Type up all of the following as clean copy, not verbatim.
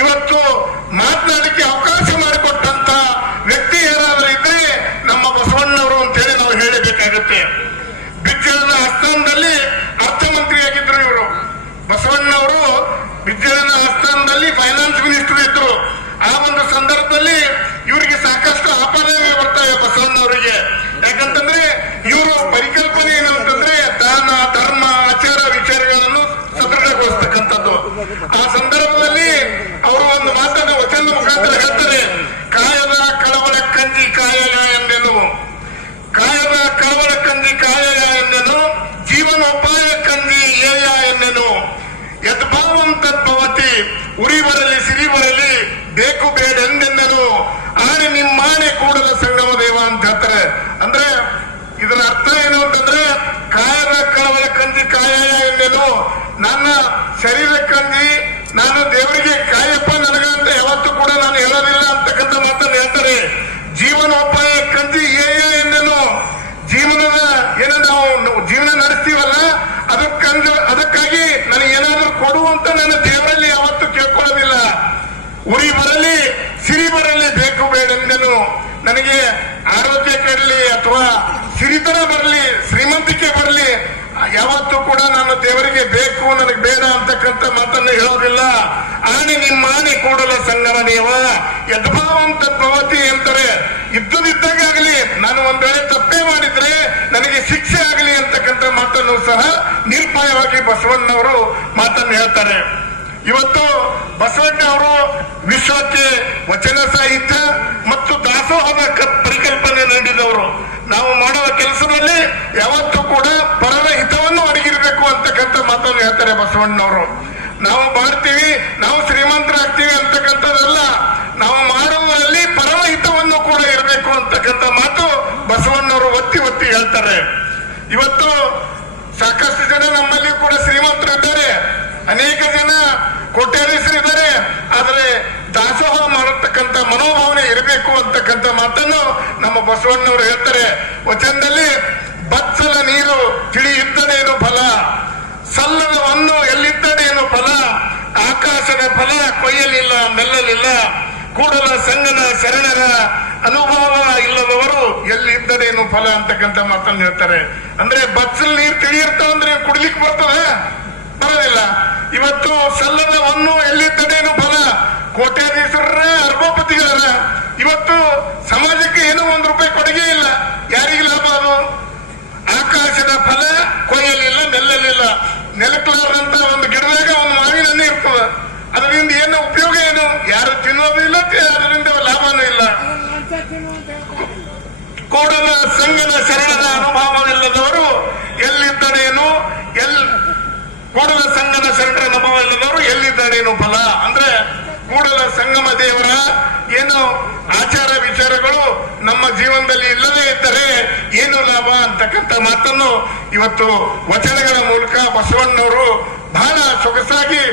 ಇವತ್ತು ಮಾತನಾಡಲಿಕ್ಕೆ ಅವಕಾಶ ಮಾಡಿಕೊಟ್ಟಂತ ವ್ಯಕ್ತಿ ಯಾರಾದ್ರೂ ಇದ್ರೆ ನಮ್ಮ ಬಸವಣ್ಣವರು ಅಂತೇಳಿ ನಾವು ಹೇಳಬೇಕಾಗುತ್ತೆ. ಬಿಜ್ಜಳನ ಆಸ್ಥಾನದಲ್ಲಿ ಅರ್ಥಮಂತ್ರಿಯಾಗಿದ್ರು ಇವರು. ಬಸವಣ್ಣವರು ಬಿಜ್ಜಳನ ಆಸ್ಥಾನದಲ್ಲಿ ಫೈನಾನ್ಸ್ ಮಿನಿಸ್ಟರ್ ಇದ್ರು. ಆ ಒಂದು ಸಂದರ್ಭದಲ್ಲಿ ಇವರಿಗೆ ಸಾಕಷ್ಟು ಆಪಾದನೆ ಬರ್ತವೆ ಬಸವಣ್ಣವರಿಗೆ. ಯಾಕಂತಂದ್ರೆ ಇವರು ಪರಿಕಲ್ಪನೆ ಏನು ಅಂತಂದ್ರೆ ದಾನ ಧರ್ಮ ಆಚಾರ ವಿಚಾರಗಳನ್ನು ಸದೃಢಗೊಳಿಸ್ತಕ್ಕಂಥದ್ದು. ಆ ಸಂದರ್ಭದಲ್ಲಿ ಅವರು ಒಂದು ಮಾತನ್ನು ವಚನದ ಮುಖಾಂತರ ಹೇಳ್ತಾರೆ, ಕಾಯದ ಕಳವಳ ಕಂಜಿ ಕಾಯಯ ಎಂದೆನು, ಕಾಯದ ಕಳವಳ ಕಂಜಿ ಕಾಯಯ ಎಂದೆನು, ಜೀವನೋಪಾಯ ಕಂಜಿ ಏಯ ಎಂದೆನು, ಯದ್ಭಾವಂ ತದ್ಭವತಿ, ಉರಿ ಬರಲಿ ಸಿರಿ ಬರಲಿ ಬೇಕು ಬೇಡ ಎಂದೆಂದನು, ಆನೆ ನಿಮ್ಮಾಣೆ ಕೂಡಲ ಸಂಗಮ ದೇವ ಅಂತ ಹೇಳ್ತಾರೆ. ಅಂದ್ರೆ ಇದರ ಅರ್ಥ ಏನು ಅಂತಂದ್ರೆ ಕಾಯದ ಕಳವಳ ಕಂಜಿ ಕಾಯಯ ಎಂದೆನು, ನನ್ನ ಶರೀರ ಕಂಜಿ, ನಾನು ದೇವರಿಗೆ ಕಾಯಪ್ಪ ನನಗಂತ ಯಾವತ್ತೂ ಕೂಡ ನಾನು ಹೇಳೋದಿಲ್ಲ ಅಂತಕ್ಕಂಥ ಮಾತನ್ನು ಹೇಳ್ತಾರೆ. ಜೀವನೋಪಾಯ ಕಂಜಿ ಏಯ ಎಂದೆನು, ಜೀವನದ ಏನೋ ನಾವು ಜೀವನ ನಡೆಸ್ತೀವಲ್ಲ ಅದಕ್ಕಾಗಿ ನನಗೆ ಏನಾದ್ರೂ ಕೊಡುವಂತ ನಾನು ದೇವರಲ್ಲಿ ಯಾವತ್ತೂ ಕೇಳ್ಕೊಳ್ಳೋದಿಲ್ಲ. ಉರಿ ಬರಲಿ ಸಿರಿ ಬರಲಿ ಬೇಕು ಬೇಡ ಎಂದೆನು, ನನಗೆ ಆರೋಗ್ಯ ಕೆಡಲಿ ಅಥವಾ ಸಿರಿತನ ಬರಲಿ ಶ್ರೀಮಂತಿಕೆ ಬರಲಿ ಯಾವತ್ತೂ ಕೂಡ ನಾನು ದೇವರಿಗೆ ಬೇಕು ನನಗೆ ಬೇಡ ಅಂತಕ್ಕಂಥ ಮಾತನ್ನು ಹೇಳೋದಿಲ್ಲ. ಆನೆ ನಿಮ್ಮ ಆನೆ ಕೂಡಲ ಸಂಗಮ ದೇವ, ಯದ್ಭಾವಂ ತದ್ಭವತಿ ಅಂತಾರೆ. ಇದ್ದದಿದ್ದಾಗ ಆಗಲಿ ನಾನು ಒಂದ್ ವೇಳೆ ತಪ್ಪೇ ಮಾಡಿದ್ರೆ ನನಗೆ ಶಿಕ್ಷೆ ಆಗಲಿ ಅಂತಕ್ಕಂಥ ಮಾತನ್ನು ಸಹ ನಿರ್ಭಯವಾಗಿ ಬಸವಣ್ಣವರು ಮಾತನ್ನು ಹೇಳ್ತಾರೆ. ಇವತ್ತು ಬಸವಣ್ಣ ಅವರು ವಿಶ್ವಕ್ಕೆ ವಚನ ಸಾಹಿತ್ಯ ಮತ್ತು ದಾಸೋಹದ ಪರಿಕಲ್ಪನೆ ನೀಡಿದವರು. ನಾವು ಮಾಡುವ ಕೆಲಸದಲ್ಲಿ ಯಾವತ್ತೂ ಕೂಡ ಪರರ ಹಿತವನ್ನು ಅಡಗಿರ್ಬೇಕು ಅಂತಕ್ಕಂಥ ಮಾತನ್ನು ಹೇಳ್ತಾರೆ ಬಸವಣ್ಣವರು. ನಾವು ಮಾಡ್ತೀವಿ, ನಾವು ಶ್ರೀಮಂತರಾಗ್ತೀವಿ ಅಂತಕ್ಕಂಥದ್ದಲ್ಲ, ನಾವು ಮಾಡುವುದರಲ್ಲಿ ಪರರ ಹಿತವನ್ನು ಕೂಡ ಇರಬೇಕು ಅಂತಕ್ಕಂಥ ಮಾತು ಬಸವಣ್ಣವರು ಒತ್ತಿ ಒತ್ತಿ ಹೇಳ್ತಾರೆ. ಇವತ್ತು ಸಾಕಷ್ಟು ಜನ ನಮ್ಮಲ್ಲಿ ಕೂಡ ಶ್ರೀಮಂತರಿದ್ದಾರೆ, ಅನೇಕ ಜನ ಕೋಟ್ಯಾಧೀಶರಿದ್ದಾರೆ. ಆದರೆ ದಾಸೋಹ ಮಾಡತಕ್ಕಂಥ ಮನೋಭಾವನೆ ಇರಬೇಕು ಅಂತಕ್ಕಂಥ ಮಾತನ್ನು ನಮ್ಮ ಬಸವಣ್ಣವರು ಹೇಳ್ತಾರೆ ವಚನದಲ್ಲಿ. ಬಚ್ಚಲ ನೀರು ತಿಳಿ ಇದ್ದನೇನು ಫಲ, ಸಲ್ಲದ ಒಂದು ಎಲ್ಲಿದ್ದನೇನು ಫಲ, ಆಕಾಶದ ಫಲ ಕೊಯ್ಯಲಿಲ್ಲ ಮೆಲ್ಲಲಿಲ್ಲ, ಕೂಡಲ ಸಂಗನ ಶರಣರ ಅನುಭವ ಇಲ್ಲದವರು ಎಲ್ಲಿದ್ದನೇನು ಫಲ ಅಂತಕ್ಕಂಥ ಮಾತನ್ನು ಹೇಳ್ತಾರೆ. ಅಂದ್ರೆ ಬಚ್ಚಲ್ ನೀರು ತಿಳಿ ಇರ್ತಾವಂದ್ರೆ ಕುಡ್ಲಿಕ್ಕೆ ಬರ್ತದ? ಬರೋದಿಲ್ಲ. ಇವತ್ತು ಸಲ್ಲದ ಒಂದು ಎಲ್ಲಿದ್ದನೇನು ಫಲ, ಕೋಟ್ಯಾಧೀಶರ ಅರ್ಭೋಪತಿಗಳ ಇವತ್ತು ಸಮಾಜಕ್ಕೆ ಏನೋ ₹1 ಕೊಡುಗೆ ಇಲ್ಲ. ಯಾರಿಗೆ ಲಾಭ ಅದು? ಆಕಾಶದ ಫಲ ಕೊಯ್ಯಲಿಲ್ಲ ಮೆಲ್ಲಲಿಲ್ಲ. ನೆಲಕ್ಲಾರದಂತ ಒಂದು ಗಿಡದಾಗ ಒಂದು ಮಾವಿನ ಹಣ್ಣು ಇರ್ತದ, ಅದರಿಂದ ಏನು ಉಪಯೋಗ ಏನು? ಯಾರು ತಿನ್ನೋದು ಇಲ್ಲ, ಅದರಿಂದ ಲಾಭನೂ ಇಲ್ಲ. ಕೂಡಲ ಸಂಗನ ಶರಣರ ಅನುಭವವಿಲ್ಲದವರು ಎಲ್ಲಿದ್ದನೇನು ಕೂಡಲ ಸಂಗನ ಶರಣರ ಅನುಭವ ಇಲ್ಲದವರು ಎಲ್ಲಿದ್ದನೇನು ಫಲ. ಅಂದ್ರೆ ಕೂಡಲ ಸಂಗಮ ದೇವರ ಏನು ಆಚಾರ ವಿಚಾರಗಳು ನಮ್ಮ ಜೀವನದಲ್ಲಿ ಇಲ್ಲದೇ ಇದ್ದರೆ ಏನು ಲಾಭ ಅಂತಕ್ಕಂಥ ಮಾತನ್ನು ಇವತ್ತು ವಚನಗಳ ಮೂಲಕ ಬಸವಣ್ಣವರು ಬಹಳ ಸೊಗಸಾಗಿ,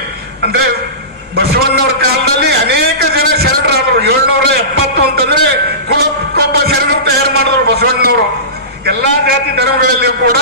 ಅಂದ್ರೆ ಬಸವಣ್ಣವ್ರ ಕಾಲದಲ್ಲಿ ಅನೇಕ ಜನ ಶರಣರಾದರು. 770 ಅಂತಂದ್ರೆ ಕುಲಕ್ಕೊಬ್ಬ ಶರಣರು ತಯಾರು ಮಾಡಿದ್ರು ಬಸವಣ್ಣವರು. ಎಲ್ಲಾ ಜಾತಿ ಧರ್ಮಗಳಲ್ಲಿಯೂ ಕೂಡ